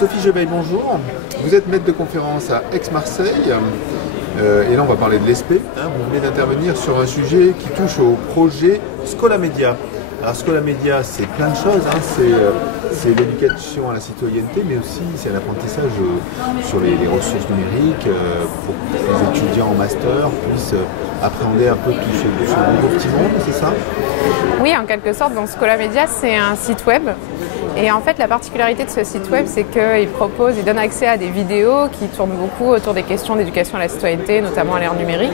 Sophie Jebeil, bonjour. Vous êtes maître de conférence à Aix-Marseille. Et là, on va parler de l'ESP. Vous venez d'intervenir sur un sujet qui touche au projet Scolamedia. Alors, Scolamedia, c'est plein de choses. C'est l'éducation à la citoyenneté, mais aussi c'est l'apprentissage sur les ressources numériques pour que les étudiants en master puissent appréhender un peu tout ce nouveau petit monde, c'est ça? Oui, en quelque sorte. Donc, Scolamedia, c'est un site web. Et en fait, la particularité de ce site web, c'est qu'il donne accès à des vidéos qui tournent beaucoup autour des questions d'éducation à la citoyenneté, notamment à l'ère numérique.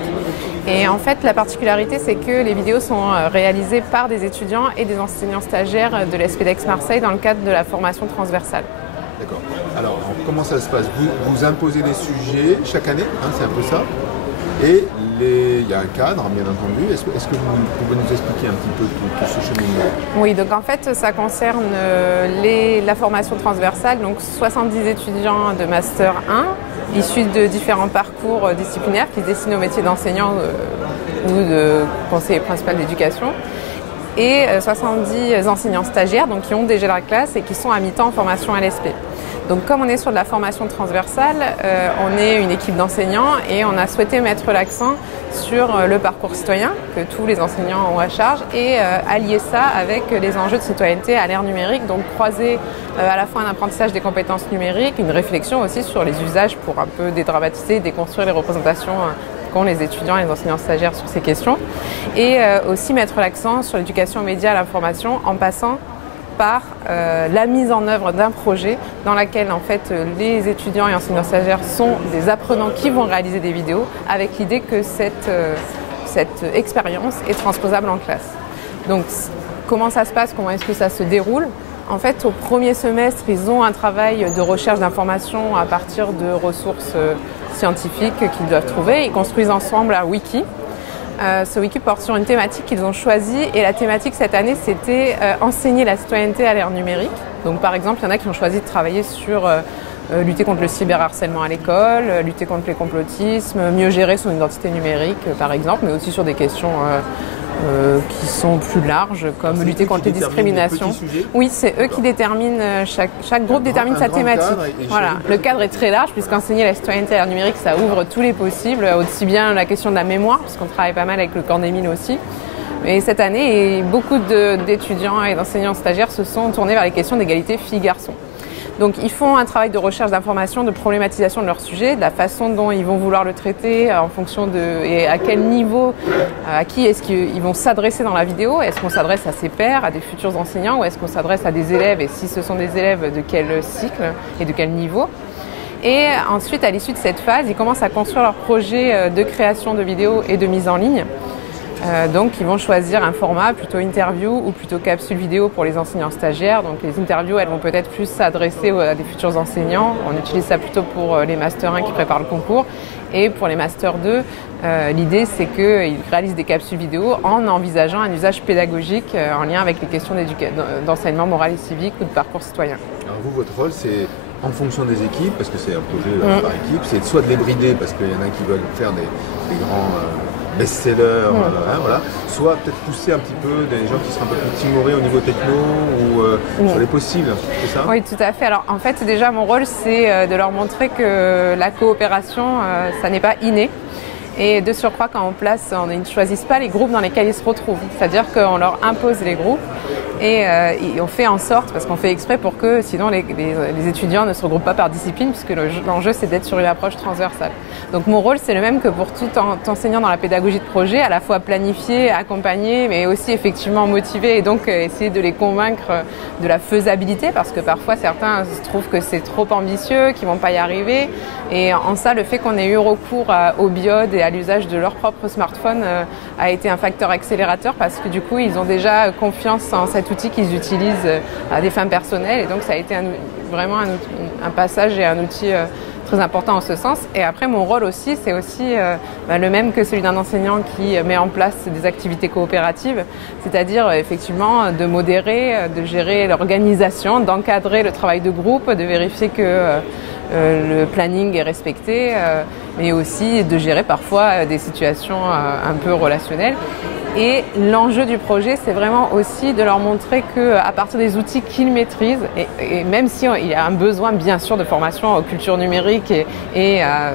Et en fait, la particularité, c'est que les vidéos sont réalisées par des étudiants et des enseignants stagiaires de l'ESP d'Aix-Marseille dans le cadre de la formation transversale. D'accord. Alors, comment ça se passe? Vous imposez des sujets chaque année, c'est un peu ça. Et il y a un cadre, bien entendu. Est-ce que vous pouvez nous expliquer un petit peu tout ce cheminement? Oui, donc en fait, ça concerne la formation transversale, donc 70 étudiants de Master 1, issus de différents parcours disciplinaires qui se destinent au métier d'enseignant ou de conseiller principal d'éducation, et 70 enseignants stagiaires donc, qui ont déjà la classe et qui sont à mi-temps en formation à l'ESP. Donc comme on est sur de la formation transversale, on est une équipe d'enseignants et on a souhaité mettre l'accent sur le parcours citoyen que tous les enseignants ont à charge et allier ça avec les enjeux de citoyenneté à l'ère numérique, donc croiser à la fois un apprentissage des compétences numériques, une réflexion aussi sur les usages pour un peu dédramatiser, déconstruire les représentations qu'ont les étudiants et les enseignants stagiaires sur ces questions, et aussi mettre l'accent sur l'éducation aux médias, à l'information en passant par la mise en œuvre d'un projet dans lequel en fait les étudiants et enseignants stagiaires sont des apprenants qui vont réaliser des vidéos avec l'idée que cette expérience est transposable en classe. Donc comment ça se passe, comment est-ce que ça se déroule? En fait, au premier semestre, ils ont un travail de recherche d'informations à partir de ressources scientifiques qu'ils doivent trouver. Ils construisent ensemble un wiki. Ce wiki porte sur une thématique qu'ils ont choisie et la thématique cette année c'était enseigner la citoyenneté à l'ère numérique. Donc par exemple, il y en a qui ont choisi de travailler sur lutter contre le cyberharcèlement à l'école, lutter contre les complotismes, mieux gérer son identité numérique par exemple, mais aussi sur des questions qui sont plus larges comme lutter contre les discriminations. Oui, c'est eux qui déterminent, chaque groupe détermine sa thématique. Voilà, le cadre est très large puisqu'enseigner la citoyenneté à l'ère numérique, ça ouvre tous les possibles, aussi bien la question de la mémoire, puisqu'on travaille pas mal avec le corps des mines aussi. Et cette année, beaucoup d'étudiants et d'enseignants stagiaires se sont tournés vers les questions d'égalité filles-garçons. Donc ils font un travail de recherche d'information, de problématisation de leur sujet, de la façon dont ils vont vouloir le traiter en fonction et à quel niveau, à qui est-ce qu'ils vont s'adresser dans la vidéo. Est-ce qu'on s'adresse à ses pairs, à des futurs enseignants, ou est-ce qu'on s'adresse à des élèves, et si ce sont des élèves, de quel cycle et de quel niveau? Et ensuite, à l'issue de cette phase, ils commencent à construire leur projet de création de vidéos et de mise en ligne. Donc ils vont choisir un format plutôt interview ou plutôt capsule vidéo pour les enseignants stagiaires. Donc les interviews, elles vont peut-être plus s'adresser à des futurs enseignants. On utilise ça plutôt pour les Master 1 qui préparent le concours. Et pour les Master 2, l'idée c'est qu'ils réalisent des capsules vidéo en envisageant un usage pédagogique en lien avec les questions d'enseignement moral et civique ou de parcours citoyen. Alors vous, votre rôle, c'est en fonction des équipes, parce que c'est un projet par équipe, c'est soit de les brider parce qu'il y en a qui veulent faire des grands best-sellers, voilà. Soit peut-être pousser un petit peu des gens qui seraient un peu plus timorés au niveau techno ou sur les possibles, c'est ça? Oui, tout à fait. Alors en fait, déjà mon rôle, c'est de leur montrer que la coopération, ça n'est pas inné. Et de surcroît, quand ils ne choisissent pas les groupes dans lesquels ils se retrouvent. C'est-à-dire qu'on leur impose les groupes et on fait en sorte, parce qu'on fait exprès pour que sinon les étudiants ne se regroupent pas par discipline, puisque l'enjeu c'est d'être sur une approche transversale. Donc mon rôle c'est le même que pour tout enseignant dans la pédagogie de projet, à la fois planifier, accompagner, mais aussi effectivement motiver et donc essayer de les convaincre de la faisabilité, parce que parfois certains trouvent que c'est trop ambitieux, qu'ils ne vont pas y arriver. Et en ça, le fait qu'on ait eu recours au BIOD et à l'usage de leur propre smartphone a été un facteur accélérateur, parce que du coup ils ont déjà confiance en cet outil qu'ils utilisent à des fins personnelles, et donc ça a été vraiment un passage et un outil très important en ce sens. Et après mon rôle aussi, c'est aussi le même que celui d'un enseignant qui met en place des activités coopératives, c'est-à-dire effectivement de modérer, de gérer l'organisation, d'encadrer le travail de groupe, de vérifier que le planning est respecté, mais aussi de gérer parfois des situations un peu relationnelles. Et l'enjeu du projet, c'est vraiment aussi de leur montrer qu'à partir des outils qu'ils maîtrisent, et même s'il y a un besoin bien sûr de formation aux cultures numériques et à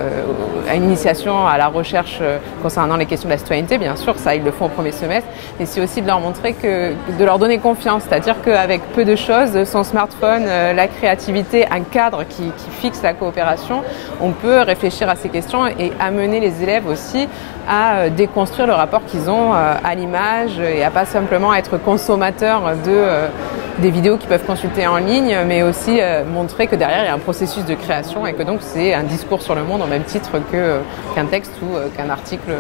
une initiation à la recherche concernant les questions de la citoyenneté, bien sûr, ça ils le font au premier semestre, mais c'est aussi de leur montrer de leur donner confiance, c'est-à-dire qu'avec peu de choses, son smartphone, la créativité, un cadre qui fixe la coopération, on peut réfléchir à ces questions et amener les élèves aussi à déconstruire le rapport qu'ils ont à l'image et à pas simplement être consommateurs des vidéos qu'ils peuvent consulter en ligne, mais aussi montrer que derrière il y a un processus de création et que donc c'est un discours sur le monde au même titre qu'un texte ou qu'un article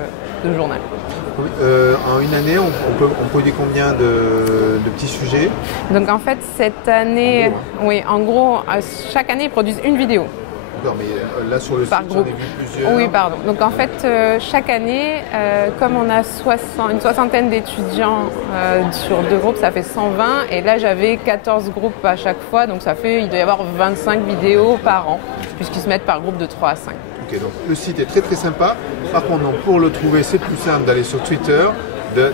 de journal. Oui, en une année, on produit combien de petits sujets? Donc en fait cette année, en gros, chaque année ils produisent une vidéo. D'accord, mais là sur le site, j'en ai vu plusieurs. Oui, pardon. Donc en fait, chaque année, comme on a une soixantaine d'étudiants sur 2 groupes, ça fait 120. Et là, j'avais 14 groupes à chaque fois, donc il doit y avoir 25 vidéos par an, puisqu'ils se mettent par groupe de 3 à 5. Ok, donc le site est très très sympa. Par contre, pour le trouver, c'est plus simple d'aller sur Twitter,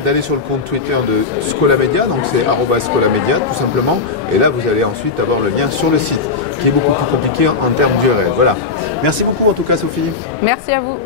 d'aller sur le compte Twitter de Scolamedia, donc c'est @Scolamedia tout simplement. Et là, vous allez ensuite avoir le lien sur le site, qui est beaucoup plus compliqué en termes d'URL. Voilà. Merci beaucoup en tout cas, Sophie. Merci à vous.